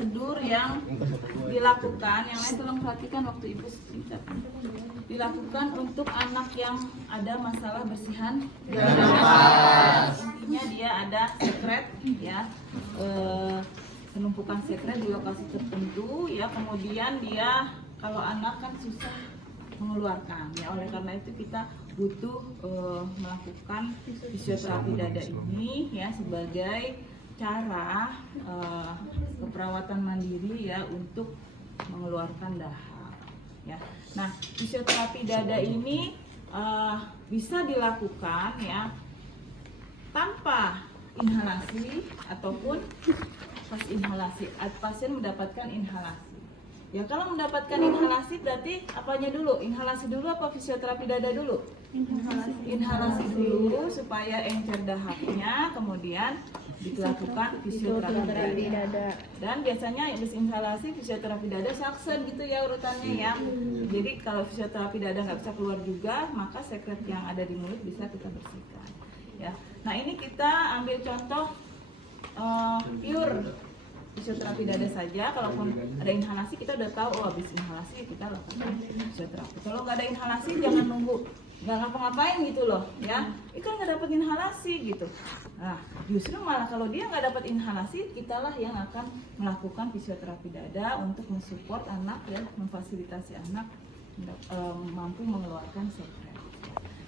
prosedur yang dilakukan, yang lain tolong perhatikan waktu ibu dilakukan untuk anak yang ada masalah bersihan nafas. Intinya dia ada sekret ya, penumpukan sekret di lokasi tertentu ya, kemudian dia kalau anak kan susah mengeluarkan ya, oleh karena itu kita butuh melakukan fisioterapi dada ini ya sebagai cara keperawatan mandiri ya untuk mengeluarkan dahak ya. Nah, fisioterapi dada ini bisa dilakukan ya tanpa inhalasi ataupun pas inhalasi, pasien mendapatkan inhalasi. Ya kalau mendapatkan inhalasi berarti apanya dulu? Inhalasi dulu apa fisioterapi dada dulu? Inhalasi dulu supaya encer dahaknya, kemudian dilakukan fisioterapi dada. Dan biasanya habis inhalasi fisioterapi dada saksen gitu ya urutannya ya. Jadi kalau fisioterapi dada nggak bisa keluar juga, maka sekret yang ada di mulut bisa kita bersihkan. Ya. Nah ini kita ambil contoh pure fisioterapi dada saja. Kalaupun ada inhalasi kita udah tahu, oh habis inhalasi kita lakukan fisioterapi. Kalau nggak ada inhalasi jangan nunggu nggak ngapa-ngapain gitu loh ya, itu kan nggak dapat inhalasi gitu. Nah justru malah kalau dia nggak dapat inhalasi, kitalah yang akan melakukan fisioterapi dada untuk mensupport anak ya, memfasilitasi anak mampu mengeluarkan sekret.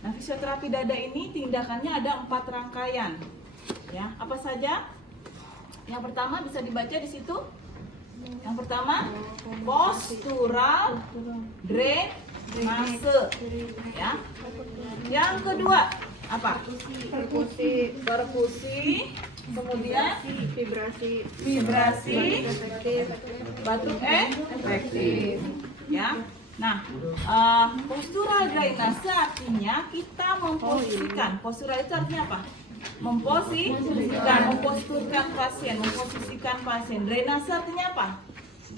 Nah fisioterapi dada ini tindakannya ada 4 rangkaian ya. Apa saja? Yang pertama bisa dibaca di situ. Yang pertama postural drainase ya. Yang kedua apa? Perkusi. Kemudian vibrasi, batuk efektif ya. Nah, postural drainase artinya kita memposisikan. Postural itu artinya apa? Memposturkan pasien, memposisikan pasien. Drainase artinya apa?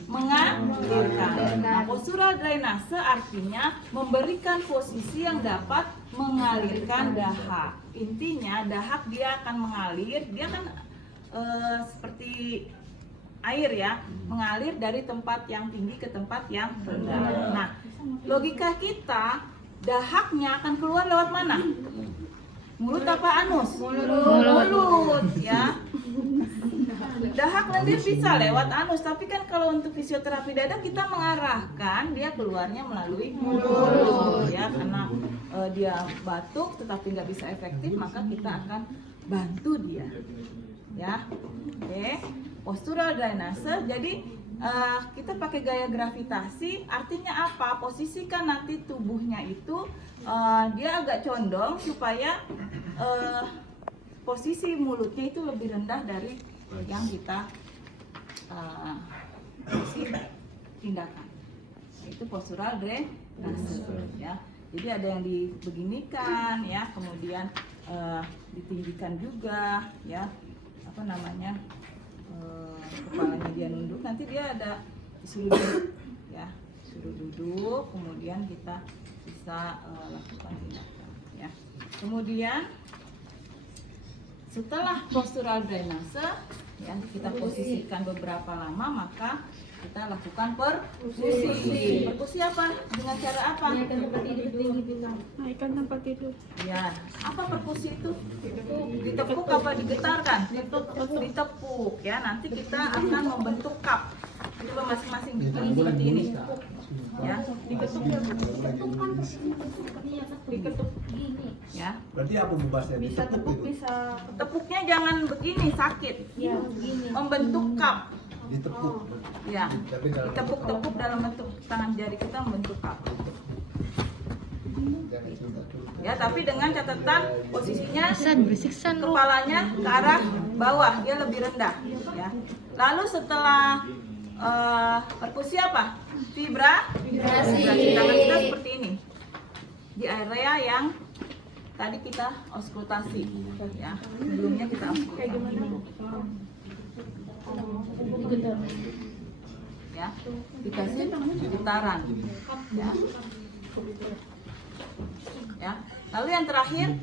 Mengalirkan. Nah, postural drainase artinya memberikan posisi yang dapat mengalirkan dahak. Intinya dahak dia akan mengalir, dia kan seperti air ya, mengalir dari tempat yang tinggi ke tempat yang rendah. Nah, logika kita, dahaknya akan keluar lewat mana? Mulut apa anus? Mulut ya. Dahak lendir bisa lewat anus, tapi kan kalau untuk fisioterapi dada kita mengarahkan dia keluarnya melalui mulut ya, karena dia batuk tetapi nggak bisa efektif, maka kita akan bantu dia ya. Oke, postural drainase. Jadi kita pakai gaya gravitasi, artinya apa? Posisikan nanti tubuhnya itu dia agak condong supaya posisi mulutnya itu lebih rendah dari yang kita tindakan. Itu postural drainase ya. Jadi ada yang dibeginikan ya, kemudian ditinggikan juga ya, apa namanya, kepalanya dia nunduk, nanti dia ada disuruh duduk ya, suruh duduk, kemudian kita bisa lakukan tindakan ya. Kemudian setelah postural drainase ya, kita posisikan beberapa lama, maka kita lakukan perkusi. Perkusi apa? Dengan cara apa? Naikkan tempat tidur. Ya, apa perkusi itu? Ditepuk apa digetarkan? Ditepuk ya. Nanti kita akan membentuk cup. Coba masing-masing bikin seperti ini. Ya, diketuk gini. Ya. Berarti apa bebasnya? Bisa tepuk, bisa. Tepuknya jangan begini, sakit. Ya, begini. Membentuk cup. Ditepuk. Ya, ditepuk-tepuk dalam bentuk tangan jari kita membentuk cup. Ya, tapi dengan catatan posisinya kepalanya ke arah bawah, dia lebih rendah. Ya. Lalu setelah perkusi apa? Vibrasi. Tangan kita seperti ini. Di area yang tadi kita auskultasi. Ya, sebelumnya kita auskultasi. Ya, dikasih getaran ya. Ya, lalu yang terakhir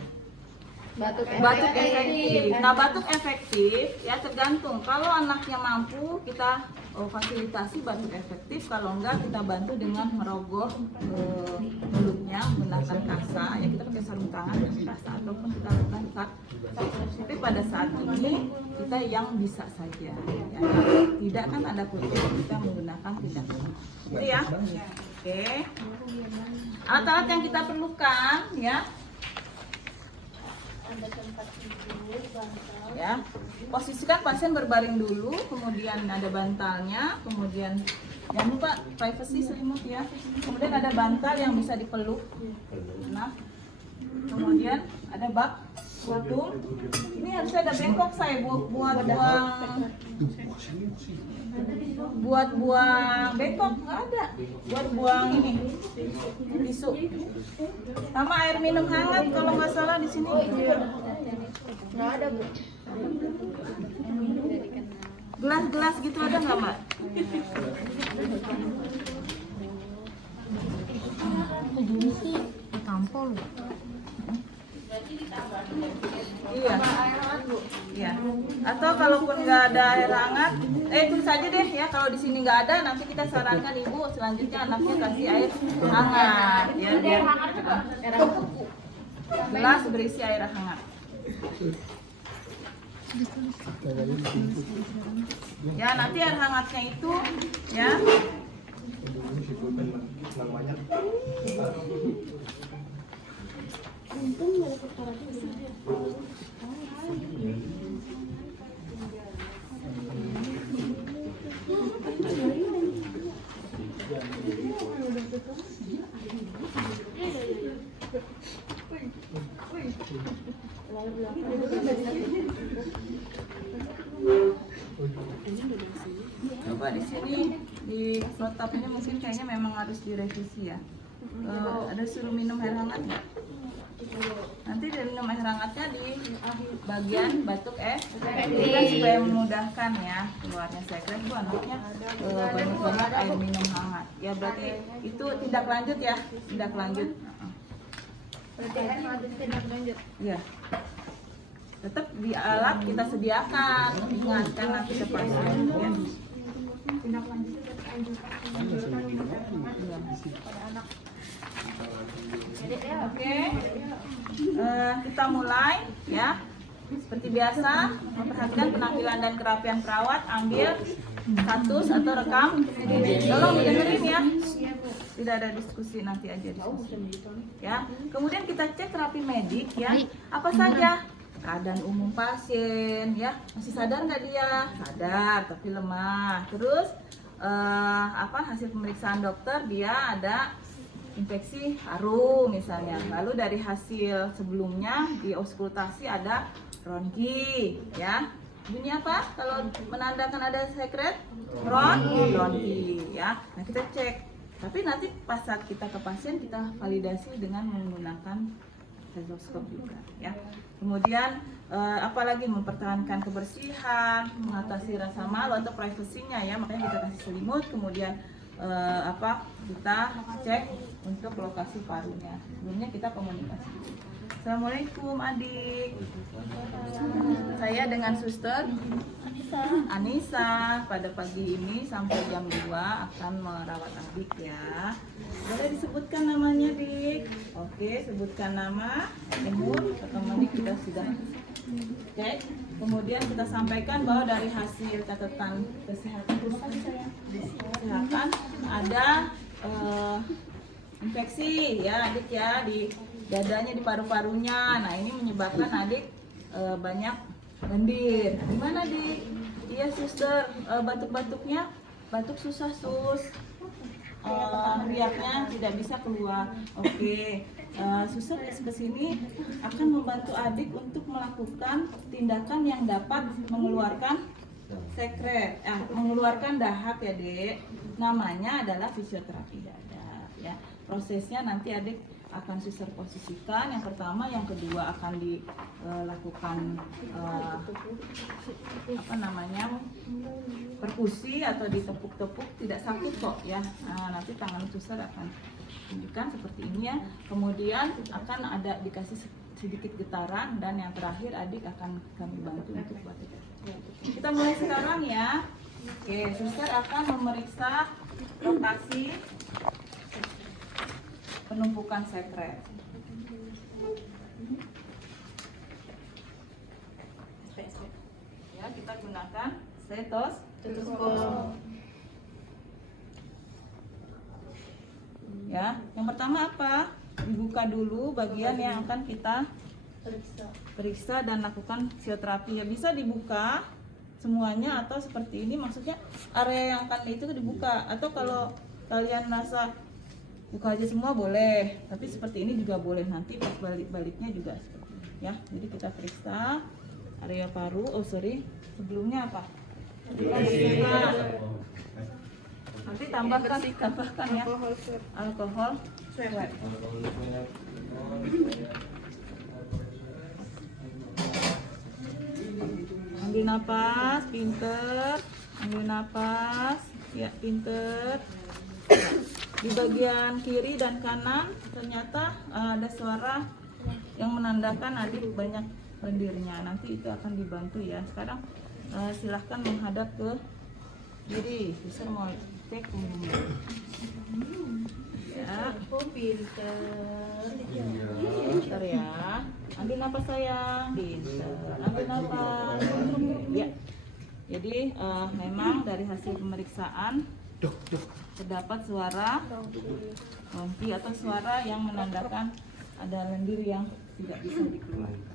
Batuk efektif. Nah, batuk efektif ya tergantung. Kalau anaknya mampu, kita fasilitasi batuk efektif. Kalau enggak, kita bantu dengan merogoh mulutnya menggunakan kasa. Ya, kita pakai sarung tangan dan kasa ataupun kita lakukan cut. Tapi pada saat ini kita yang bisa saja. Ya. Tidak kan ada kulit, kita menggunakan tindakan. Itu ya. Oke. Alat-alat yang kita perlukan ya. Ya, posisikan pasien berbaring dulu, kemudian ada bantalnya, kemudian jangan lupa privacy selimut ya. Kemudian ada bantal yang bisa dipeluk. Nah, kemudian ada bak watum. Ini harus ada bengkok saya buat buang bengkok nggak ada. Buat buang ini tisu. Sama air minum hangat kalau nggak salah di sini. Nggak ada, Bu. Gelas-gelas gitu ada nggak, Mbak? Tampol. Iya. Iya. Atau kalaupun nggak ada air hangat, itu saja deh ya. Kalau di sini nggak ada, nanti kita sarankan ibu selanjutnya anaknya kasih air hangat. Ya, biar gelas berisi air hangat. Ya, nanti air hangatnya itu ya. Coba di sini di protap ini mungkin kayaknya memang harus direvisi ya. Ada suruh minum air hangat nggak? Nanti dari minum air hangatnya di bagian batuk kita supaya memudahkan ya keluarnya sekret itu anaknya banyak banget air minum hangat. Ya berarti itu tindak lanjut ya, tindak lanjut. Berarti tindak lanjut. Iya. Tetap di alat kita sediakan, ingat kan nanti ke pasien ya. Tindak lanjut Oke, kita mulai ya. Seperti biasa, memperhatikan penampilan dan kerapian perawat. Ambil status atau rekam. Tolong didengerin ya. Tidak ada diskusi, nanti aja diskusi. Ya. Kemudian kita cek terapi medik ya. Apa saja? Keadaan umum pasien ya, masih sadar nggak dia? Sadar tapi lemah. Terus hasil pemeriksaan dokter dia ada infeksi paru misalnya. Lalu dari hasil sebelumnya di auskultasi ada ronki ya. Bunyi apa kalau menandakan ada sekret? Ronki ya. Nah kita cek. Tapi nanti pas saat kita ke pasien kita validasi dengan menggunakan stetoskop juga ya. Kemudian apalagi mempertahankan kebersihan, mengatasi rasa malu atau privasinya ya, makanya kita kasih selimut. Kemudian kita cek untuk lokasi parunya. Sebelumnya kita komunikasi. Assalamualaikum adik. Saya dengan suster Anissa pada pagi ini sampai jam 2 akan merawat adik ya. Boleh disebutkan namanya, Dik? Oke, sebutkan nama, umur, otomatis kita sudah cek. Kemudian kita sampaikan bahwa dari hasil catatan kesehatan ada infeksi ya adik ya di dadanya, di paru-parunya. Nah ini menyebabkan adik banyak lendir. Gimana Dik? Iya suster, batuk-batuknya batuk susah sus, riaknya tidak bisa keluar. Oke, suster kesini akan membantu adik untuk melakukan tindakan yang dapat mengeluarkan sekret, mengeluarkan dahak ya Dek. Namanya adalah fisioterapi dada ya. Prosesnya nanti adik akan suster posisikan yang pertama, yang kedua akan dilakukan perkusi atau ditepuk-tepuk, tidak sakit kok ya. Nah, nanti tangan suster akan tunjukkan seperti ini ya. Kemudian akan ada dikasih sedikit getaran, dan yang terakhir adik akan kami bantu untuk buat itu. Kita mulai sekarang ya. Oke, suster akan memeriksa lokasi penumpukan sekret. Ya, kita gunakan stetoskop. Ya, yang pertama apa? Dibuka dulu bagian yang akan kita periksa dan lakukan fisioterapi. Ya, bisa dibuka semuanya atau seperti ini, maksudnya area yang akan itu dibuka, atau kalau kalian merasa buka aja semua boleh, tapi seperti ini juga boleh, nanti pas balik-baliknya juga seperti ini ya. Jadi kita periksa area paru. Sebelumnya apa? Nanti tambahkan ya alkohol swab. Ambil napas, pinter. Ambil napas, ya pinter. Di bagian kiri dan kanan ternyata ada suara yang menandakan adik banyak lendirnya. Nanti itu akan dibantu ya. Sekarang silahkan menghadap ke kiri. Bisa mau cek umumnya. Ya. Pinter ya. Ambil napas sayang. Pinter. Ambil napas. Ya. Jadi memang dari hasil pemeriksaan terdapat suara ngompi atau suara yang menandakan ada lendir yang tidak bisa dikeluarkan.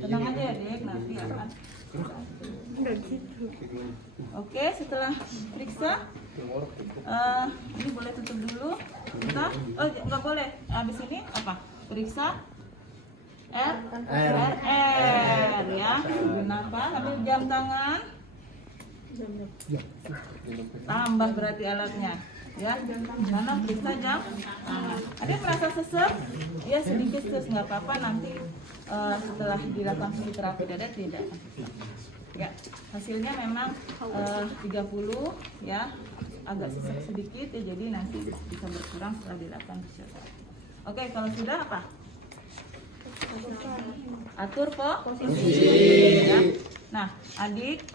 Tenang aja ya dek, nanti akan. Oke, setelah periksa, ini boleh tutup dulu. Kita, nggak boleh. Habis ini apa? Periksa R ya. Kenapa? Ambil jam tangan. Tambah berarti alatnya. Ya, karena periksa jam. Ada yang merasa sesek? Ya sedikit sesek, nggak apa-apa, nanti setelah dilakukan fisioterapi dada tidak. Ya, hasilnya memang 30 ya, agak sesek sedikit ya, jadi nanti bisa berkurang setelah dilakukan fisioterapi. Oke, kalau sudah apa? Atur posisi. Ya. Nah, adik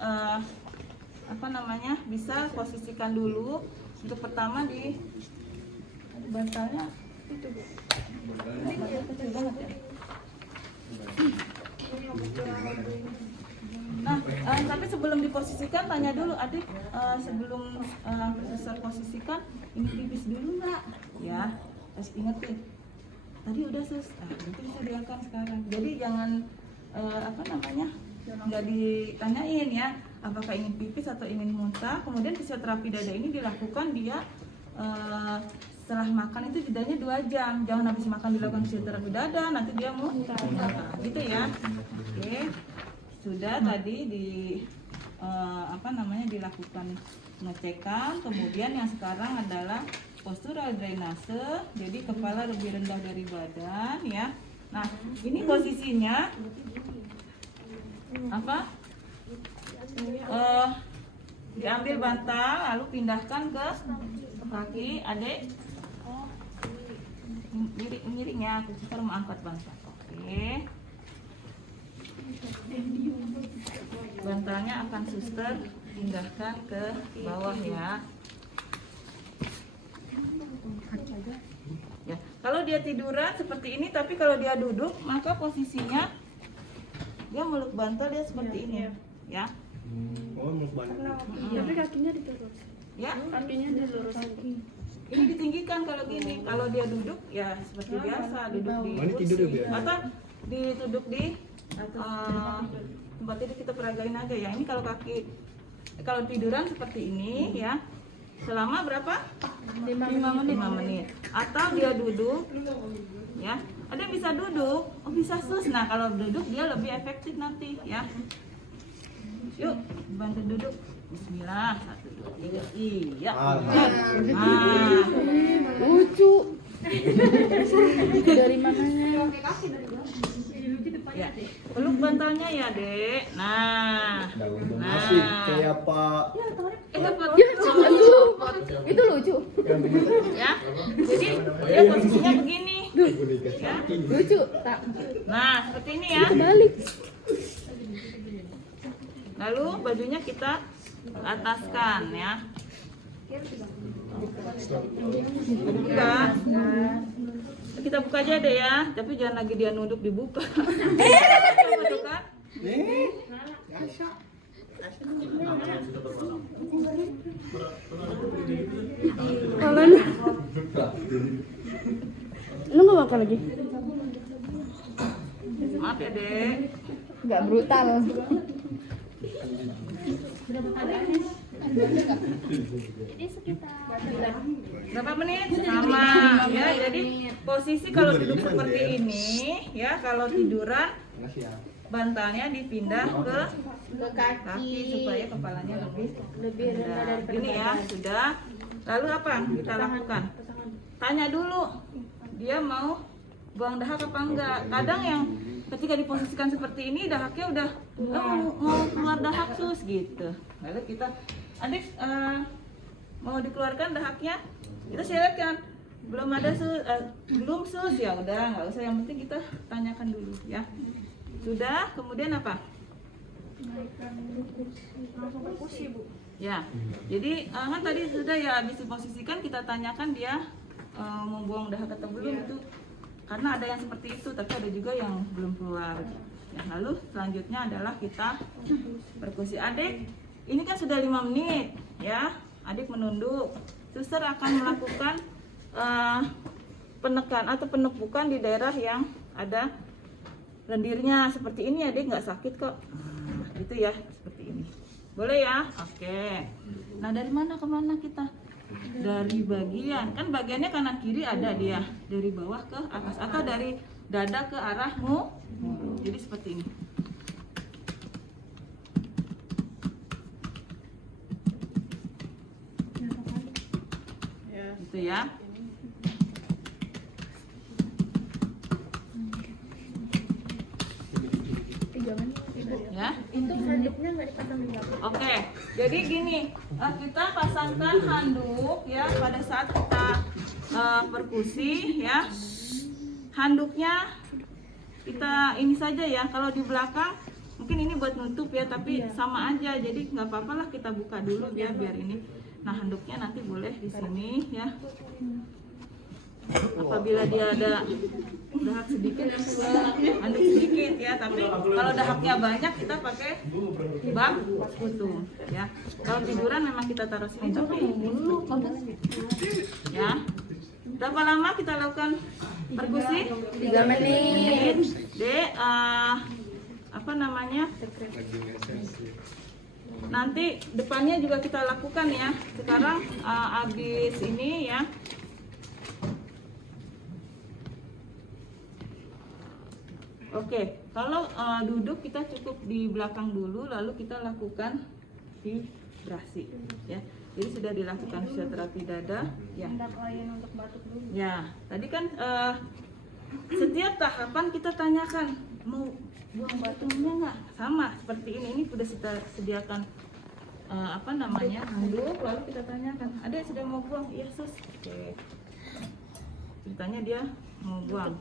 bisa posisikan dulu. Untuk pertama di bantalnya itu kecil banget ya. Nah, tapi sebelum diposisikan tanya dulu adik, sebelum suster posisikan ini tipis dulu nggak? Ya, harus ingetin. Tadi udah sus, itu bisa dilakukan sekarang. Jadi jangan nggak ditanyain ya, apakah ingin pipis atau ingin muntah. Kemudian fisioterapi dada ini dilakukan dia setelah makan itu jedanya 2 jam. Jangan habis makan dilakukan fisioterapi dada, nanti dia muntah. Gitu ya. Oke. Sudah tadi dilakukan pengecekan. Kemudian yang sekarang adalah postural drainase. Jadi kepala lebih rendah dari badan ya. Nah, ini posisinya apa? Diambil bantal lalu pindahkan ke kaki adik. Miring ya, suster mau angkat bantal. Oke. Bantalnya akan suster pindahkan ke bawah ya. Ya, kalau dia tiduran seperti ini, tapi kalau dia duduk maka posisinya dia meluk bantal dia seperti ini ya. Oh, meluk bantal. Tapi kakinya dilurus. Ya, Kakinya dilurus. ini ditinggikan kalau gini. Kalau dia duduk ya seperti biasa, duduk di ini tidur ya, Bu, ya? atau duduk di tempat tidur, kita peragain aja ya. Ini kalau tiduran seperti ini ya. Selama berapa? 5 menit. Atau dia duduk ya. Ada yang bisa duduk, bisa sus. Nah, kalau duduk dia lebih efektif nanti ya. Yuk, bantu duduk. Bismillah, 1, 2, 3. Iya. Lucu. Dari mananya? Ya. Peluk bantalnya ya, Dek. Nah. Masih kayak Pak. Itu lucu. Ya. Jadi dia posisinya begini. Ya. Lucu. Tak. Nah, seperti ini ya. Balik. Lalu bajunya kita ataskan ya. Buka. Kita buka aja deh ya, tapi jangan lagi dia nunduk dibuka. Buka. Kalau lu nggak makan lagi? Maaf ya, Dek. Nggak brutal. Berapa menit? Sama ya. Jadi posisi kalau duduk seperti ini ya, kalau tiduran bantalnya dipindah ke kaki supaya kepalanya lebih rendah. Ini ya, sudah. Lalu apa kita lakukan? Tanya dulu dia mau buang dahak apa enggak. Kadang yang ketika diposisikan seperti ini dahaknya udah mau keluar dahak sus gitu. Lalu kita, adik mau dikeluarkan dahaknya, kita silakan. Belum ada belum sus, ya udah nggak usah, yang penting kita tanyakan dulu ya. Sudah, kemudian apa? Langsung berkusi, Bu. Ya, jadi kan tadi sudah ya, habis diposisikan kita tanyakan dia mau buang dahak atau belum itu. Karena ada yang seperti itu, tapi ada juga yang belum keluar. Ya, lalu selanjutnya adalah kita perkusi adik. Ini kan sudah 5 menit ya, adik menunduk. Suster akan melakukan penekan atau penepukan di daerah yang ada lendirnya seperti ini, adik nggak sakit kok. Gitu ya, seperti ini. Boleh ya? Oke. Nah, dari mana ke mana kita? Dari bagian, kan bagiannya kanan kiri ada dia, dari bawah ke atas atau dari dada ke arahmu. Jadi seperti ini. Gitu ya. Ya. Itu handuknya nggak dipasang di belakang. Oke, jadi gini, kita pasangkan handuk ya pada saat kita perkusi ya. Handuknya kita ini saja ya. Kalau di belakang mungkin ini buat nutup ya, tapi sama aja. Jadi nggak apa-apa lah, kita buka dulu ya biar ini. Nah, handuknya nanti boleh di sini ya. Apabila dia ada dahak sedikit, handuk sedikit ya, tapi kalau dahaknya banyak kita pakai bak putung ya. Kalau tiduran memang kita taruh sini, tapi ya. Berapa lama kita lakukan perkusi? 3 menit. Dek, apa namanya? Nanti depannya juga kita lakukan ya. Sekarang habis ini ya. Oke, kalau duduk kita cukup di belakang dulu, lalu kita lakukan vibrasi ya. Jadi sudah dilakukan fisioterapi dada ya. Untuk batuk dulu. Ya, tadi kan setiap tahapan kita tanyakan mau buang batunya nggak? Sama seperti ini sudah kita sediakan apa namanya handuk, lalu kita tanyakan, ada yang sudah mau buang? Iya sus. Oke. Ceritanya dia mau buang.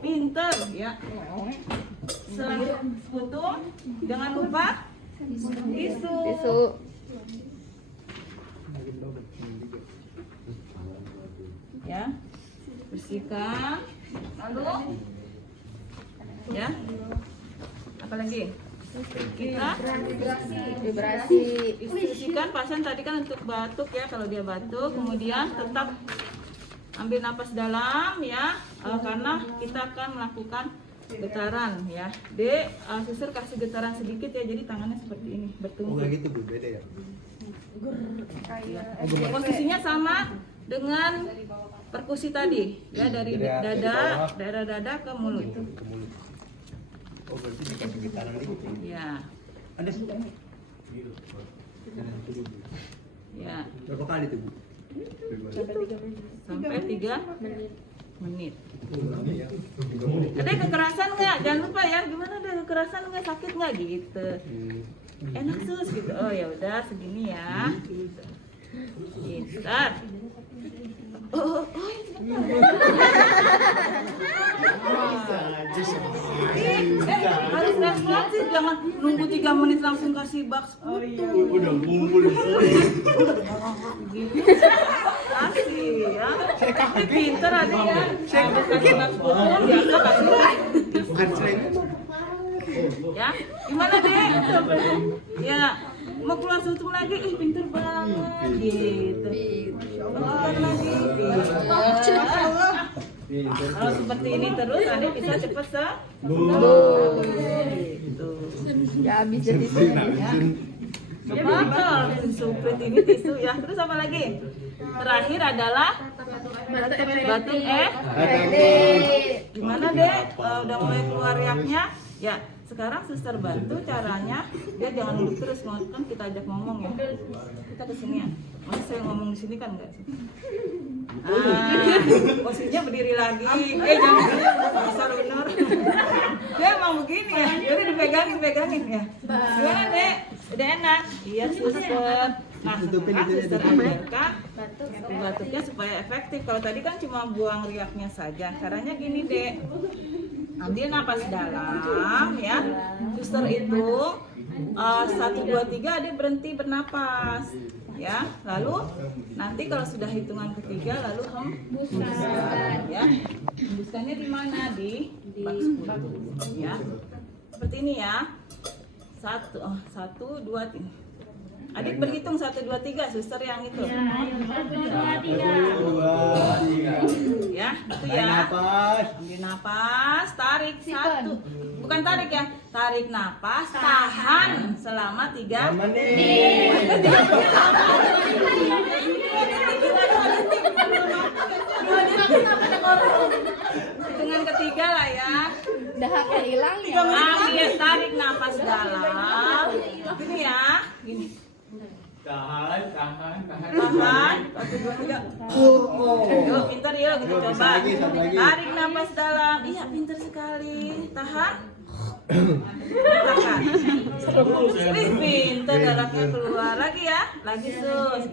Pinter ya. Setelah putung, jangan lupa tisu. Tisu. Ya, bersihkan. Lalu ya, apa lagi? Kita Vibrasi. instruksikan pasien tadi kan untuk batuk ya. Kalau dia batuk, kemudian tetap ambil napas dalam ya, karena kita akan melakukan getaran ya. Dek, suster kasih getaran sedikit ya, jadi tangannya seperti ini bertumpu. Oh, gitu Bu, beda ya. Posisinya sama dengan perkusi tadi ya, dari dada, daerah dada ke mulut. Ke mulut. Oh, berarti dikasih getaran dikit ya. Ya, Ada ya, berapa kali tuh Bu? sampai 3 menit. Lama ya. 3 menit. Ada kekerasan nggak? Jangan lupa ya, gimana ada kekerasan nggak, sakit nggak gitu. Enak sus gitu. Oh ya udah segini ya. Gitu. Start. Oh, sih jangan nunggu 3 menit langsung kasih box putu. Udah ngumpul di sini. Kasih ya. Pinter ada ya. Habis kasih box putu biasa kasih. Bukan selain. Ya, gimana Dek? Ya, mau keluar susu lagi, ih pinter banget gitu. Keluar lagi. Kalau seperti ini terus, Ade bisa cepet gitu. Ya habis jadi sini. Betul, suprit ini tisu ya. Terus apa lagi? Terakhir adalah batuk gimana Dek? Udah mulai keluar riaknya? Ya, sekarang suster bantu caranya dia jangan duduk terus, kan kita ajak ngomong ya. Kita kesini ya. Masa saya ngomong di sini kan enggak sih? Posisinya berdiri lagi. Jangan bisa lunur. Dia emang begini ya. Jadi dipegangin ya. Gimana Dek? Udah enak? Iya suster. Nah, sekarang suster ajarkan batuknya supaya efektif. Kalau tadi kan cuma buang riaknya saja. Caranya gini Dek. Ambil napas dalam ya. Suster hitung 1, 2, 3 Ade berhenti bernapas ya. Lalu nanti kalau sudah hitungan ketiga lalu hembuskan ya. Hembuskannya di mana? Di box putu ya. Seperti ini ya. 1, 2, 3. Adik berhitung 1, 2, 3, suster yang itu. 1, 2, 3. Ya, itu ya. Ambil napas, tarik 1. Bukan tarik ya, tarik napas, tahan selama 3 menit. Hitungan ketiga lah ya. Dahaknya hilang ya. Ambil, tarik napas dalam. Gini ya, gini. Tahan. 1, 2, 3. Yuk, pintar yuk, kita coba. Satu lagi. Tarik napas dalam. Iya, pintar sekali. Tahan. Tahan. Wih, pintar, darahnya keluar lagi ya. Lagi sus.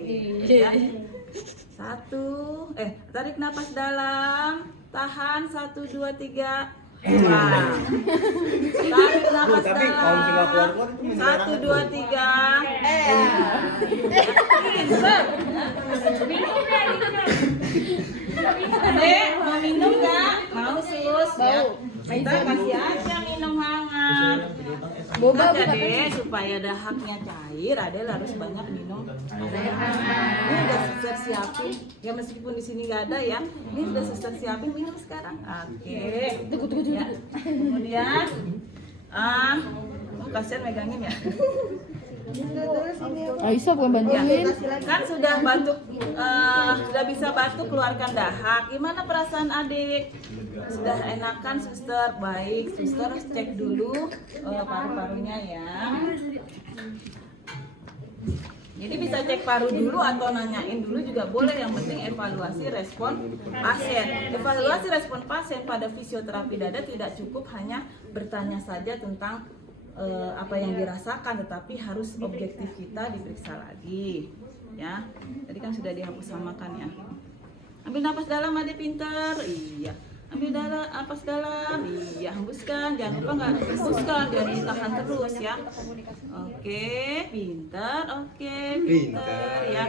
Ya. 1. Tarik napas dalam. Tahan 1, 2, 3. Tarik napas Tapi kalau misalnya keluar-keluar itu dalam. 1, 2, 3. Dek, mau minum nggak? Mau sus ya. Kita kasih aja minum hangat. Boba Aja deh supaya dahaknya cair. Adel harus banyak minum air hangat. Ini udah suster siapin. Ya meskipun di sini nggak ada ya. Ini udah suster siapin minum sekarang. Oke. Ya. Kemudian, kasihan megangin ya. Aisyah bukan bantuin. Kan sudah batuk, sudah bisa batuk keluarkan dahak. Gimana perasaan adik? Sudah enakan suster? Baik, suster cek dulu paru-parunya ya. Jadi bisa cek paru dulu atau nanyain dulu juga boleh. Yang penting evaluasi respon pasien. Evaluasi respon pasien pada fisioterapi dada tidak cukup hanya bertanya saja tentang apa yang dirasakan, tetapi harus objektif kita diperiksa lagi ya. Tadi kan sudah dihapus samakan ya. Ambil napas dalam Ade, pinter. Iya. Ambil napas dalam. Iya, hembuskan. Jangan lupa nggak hembuskan, jangan ditahan terus ya. Oke, pinter. Oke, pinter ya.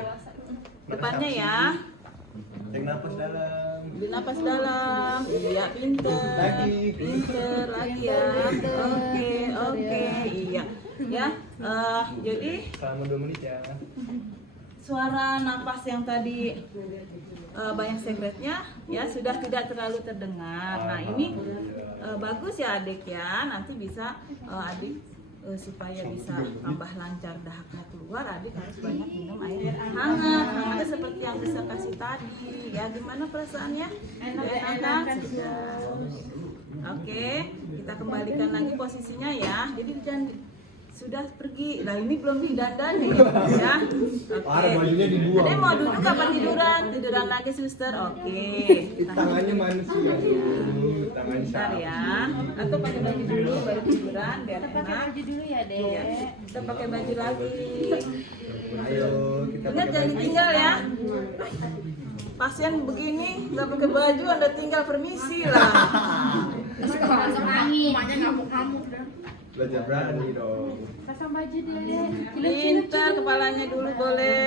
Depannya ya. Tarik napas dalam. Ambil napas dalam. Iya, pinter. Pinter lagi ya. Oke, iya. Ya, jadi Selama 2 menit ya. suara napas yang tadi banyak sekretnya ya sudah tidak terlalu terdengar. Nah ini bagus ya adik ya. Nanti bisa adik supaya bisa tambah lancar dahaknya keluar, adik harus banyak minum air hangat. Hangatnya seperti yang bisa kasih tadi ya. Gimana perasaannya? Enak? Sudah. Oke, kita kembalikan lagi posisinya ya. Jadi jangan sudah pergi. Nah ini belum didandani ya. Oke. Bajunya dibuang. Ada mau duduk apa tiduran? Tiduran lagi suster. Oke. Tangannya mana sih? Tangan Bentar ya. Atau pakai baju dulu baru tiduran biar Pakai enak. baju dulu ya, Dek. Iya. Kita pakai baju lagi. Ayo kita Ingat jangan ditinggal ya. Pasien begini nggak pakai baju, Anda tinggal permisi lah. Masuk angin. Makanya ngamuk-ngamuk dah. Belajar berani dong. Pasang baju deh. Pintar, kepalanya dulu boleh.